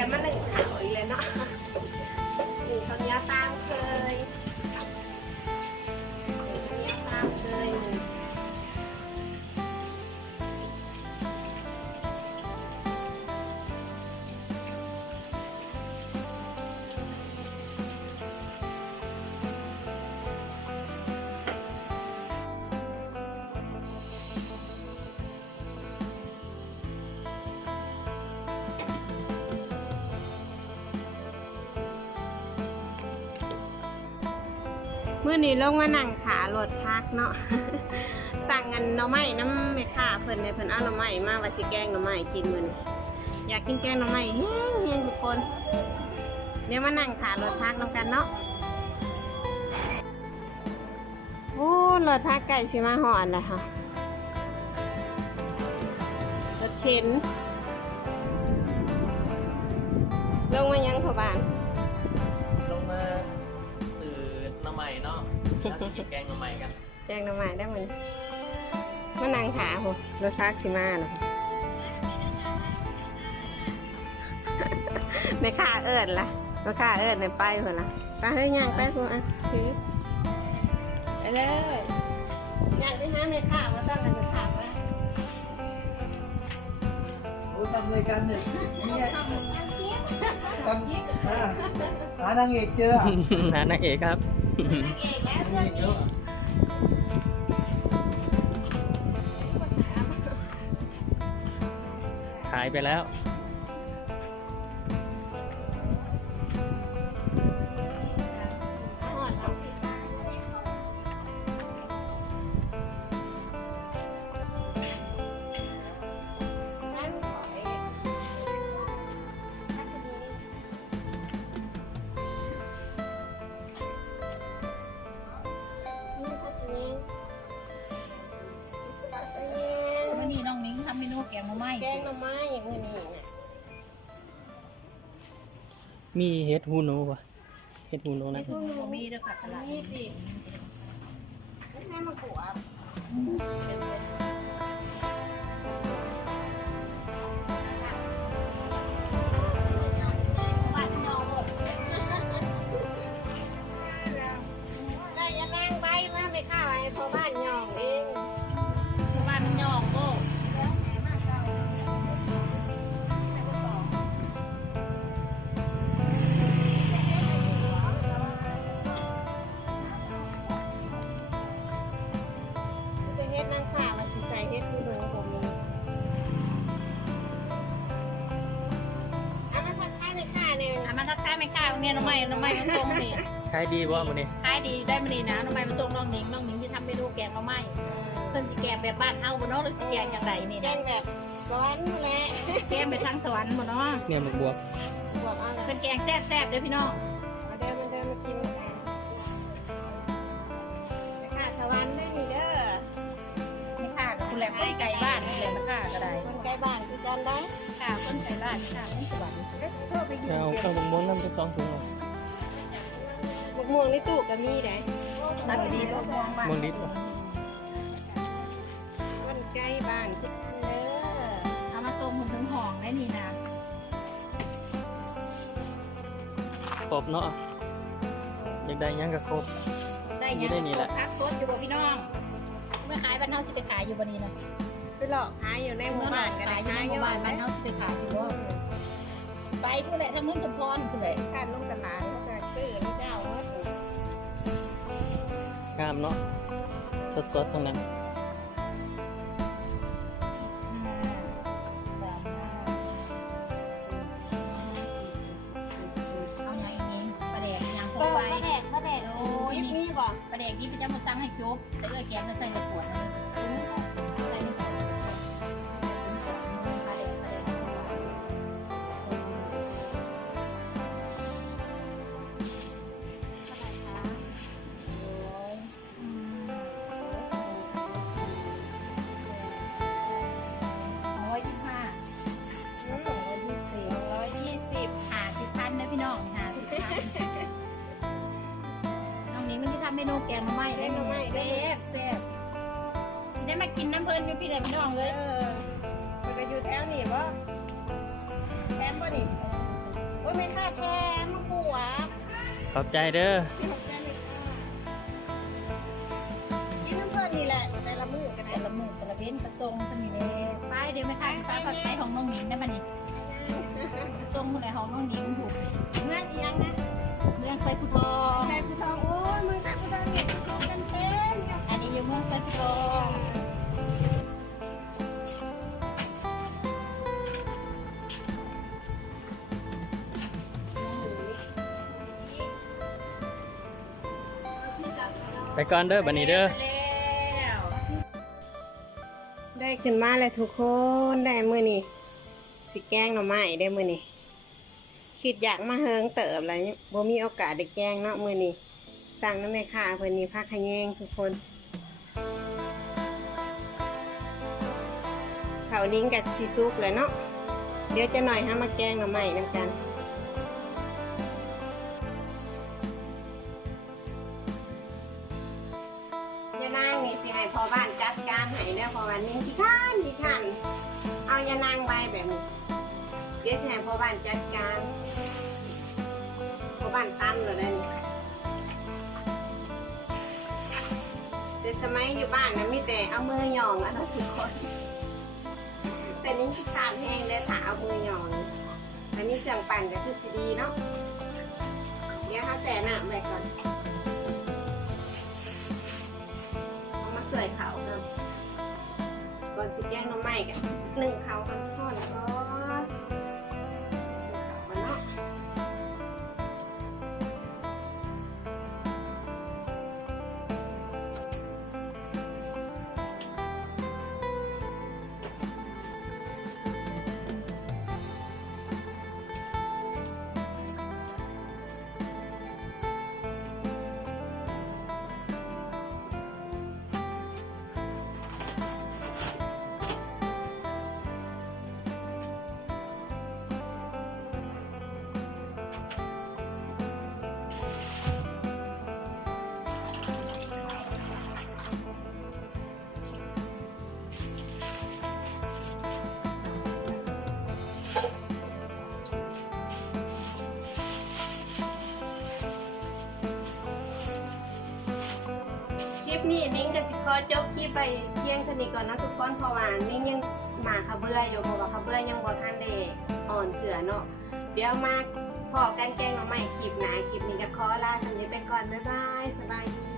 กันมาหนึ่งข่าวอีกเลยเนาะหนึ่งข้าวเหนียวตามเคยตามเคยเมื่อนี้ลงมานั่งขารถพักเนาะ สั่งเงินหน่อไม้น้ำไม่ค่าเพิ่นในเพิ่นเอาหน่อไม้มาว่าสิแกงหน่อไม้กินมื้อนี้อยากกินแกงหน่อไม้แห้งๆทุกคนเดี๋ยวมานั่งขารถพักนำกันเนาะโอ้รถพักไก่สิมาหอนเลยค่ะรถเข็นลงมายังเขาบ้านลงมาสื่อหน่อไม้เนาะแล้วจะกินแกงหน่อไม้กันแกงหน่อไม้ได้มั้ยมานั่งขาโหรถพักสิมาเนาะในข้าเอิญล่ะในข้าเอิญในไปคนละไปให้ย่างไปพวกอ่ะถือไปเลยย่างไปหาในข้ามาตั้งแต่ถามว่าโอ้ทำอะไรกันเนี่ยนี่ไงทำหานางเอกเจอ หานางเอกครับหายไปแล้ววันนี้น้องนิ้งทำเมนูแกงหน่อไม้ แกงหน่อไม้อย่างนี้นะ มีเฮ็ดฮูโน่ปะเฮ็ดฮูโน่นะ บ่มีเด้อค่ะตลาด นี่สิไม่ใช่มะกรูดได้ยังนั่งไปมาไปข้าวไอ้พ่อบ้านยองเอง บ้านมันยอกโก้ จะเฮ็ดนั่งข้าวว่าสิใส่เฮ็ดดูดูผมมีเอามาทักทายไปข้าเนี่ย อามาทักทายไม่ค่าเนี่ยหน่อไม้มันตรงนี่ ขายดีว่ามื้อนี้ ขายดีได้มื้อนี้นะหน่อไม้มันตรงน้องนิ้งที่ทำเมนูแกงหน่อไม้เพิ่นสิแกงแบบบ้านเฮาบ่เนาะหรือสิแกงจังไดนี่ แก นะ งแบบสวรรค์แหละ แกงไปทางสวรรค์บ่เนาะ เนี่ยหมึกบวบ บอกเอาละ เพิ่นแกงแซ่บๆเด้อพี่น้อง มาเดินมากินกันไปข้าสวรรค์ได้นี่เด้อ ไม่ค่ากับคุณแหละคนไก่บ้านนี่แหละไม่ค่าก็ได้ คนใกล้บ้านคือกันได้ ค่าคนไก่บ้านค่าคนสวรรค์ เอาข้าวบงม้วนน้ำไป2ถุง มะม่วงในตู้ก็มีได้ ตัดดีๆก็มองบ้าน ม่วงดิบ คนใกล้บ้านคือกันเด้อ เอามาส่งถึงห้องได้นี่นะ ครบเนาะอยากได้หยังก็ครบ ได้ อยู่ได้นี่แหละ คักสดอยู่บ่พี่น้อง เมื่อขายบ้านเฮาสิไปขายอยู่บ่นี่นะ ไปหลอกขายอยู่ในหมู่บ้านกัน ขายอยู่ ขาย ในห ย มู่ อ บ้า ด น ไหม บ้านเฮาสิไปขายอยู่บ่ไปผู้ใดทั้งนู้นจำพรผู้ใด การลงตลาดก็จะซื้อแล้วเจ้าเนาะ งามเนาะสดๆทั้งนั้น เอาอย่างนี้ปลาแดกยางพ เปิ ก ด ไป มาแดกโอ้ยนี่บ่ ปลาแดกนี่ก็จะมาสั่งให้จุ๊บแต่เอ้ยแกงจะใส่ในขวดนึงใส่ในขวด50,000นะพี่น้อง50,000น้องนี้มันจะทำเมนูแกงหน่อไม้ได้ไหมแซ่บได้มากินน้ำเพลินอยู่พี่เลยพี่น้องเลย มันก็อยู่แถวนี่บ่แถมบ่นี่ แ ว่าไม่ค่าแท้มาหัว ขอบใจเด้อ ที่หกใจไม่กินน้ำเพื่อนนี่แหละแต่ละมือกัน แต่ละมือแต่ละเว้นกระทรงสนิทเลยไปเดี๋ยวไม่ขายป้าผัดไทยของน้องหนิงได้ป่ะนี่ทรงอะไรของน้องหนิงถูก เมืองอีหยังนะ เมืองไซพุทอง ใส่ผู้ทองโอ้ยเมืองใส่ผู้ทองเนี่ยรวมกันเต็มอยู่ อันนี้อยู่เมืองไซพุทอง ไปก่อนเด้อบัดนี้เด้อ แล้ว ได้ขึ้นมาแล้วทุกคนได้มือนี่สิแกงหน่อไม้ได้มือนี่คิดอยากมาเฮิงเติบอะไรเนี่ยบ่มีโอกาสได้แกงเนาะมือนี่สั่งน้ำแม่ค้าเพิ่นนี่พักขะแยงทุกคนเขานิ้งกับซีซุกเลยเนาะเดี๋ยวจะหน่อยให้มาแกงหน่อไม้นำกันยานางนี่สิให้พ่อบ้านจัดการให้เด้อพ่อบ้านนี่ที่ท่านเอายานางใบแบบนี้เดี๋ยวสิให้พ่อบ้านจัดการพ่อบ้านตั้มเลยได้นี่แต่สมัยอยู่บ้านนะมีแต่เอามือหย่องอะเนาะทุกคนแต่นี้ที่ขาดแห้งได้ถ้าเอามือหย่องอันนี้เสียงปั่นก็คือสิดีเนาะเดี๋ยวเขาแส่น้ำไปก่อนเอามาใส่เขาครับก่อนสิแกงหน้ำไม้กันหนึ่งเขากันทอดร้อนใส่เขากันเนาะคลิปนี้นิ้งจะสิขอจบคลิปไปเพียงเท่านี้ก่อนนะทุกคนเพราะว่านิ้งยังมาขะเบื่ออยู่เพราะว่าขะเบื่อยังบ่ทันได้อ่อนเถื่อเนาะเดี๋ยวมาพอกันแกงหน่อไม้คลิปหน้าคลิปนี้ก็ขอลาสำหรับไปก่อนบ๊ายบายสบายดี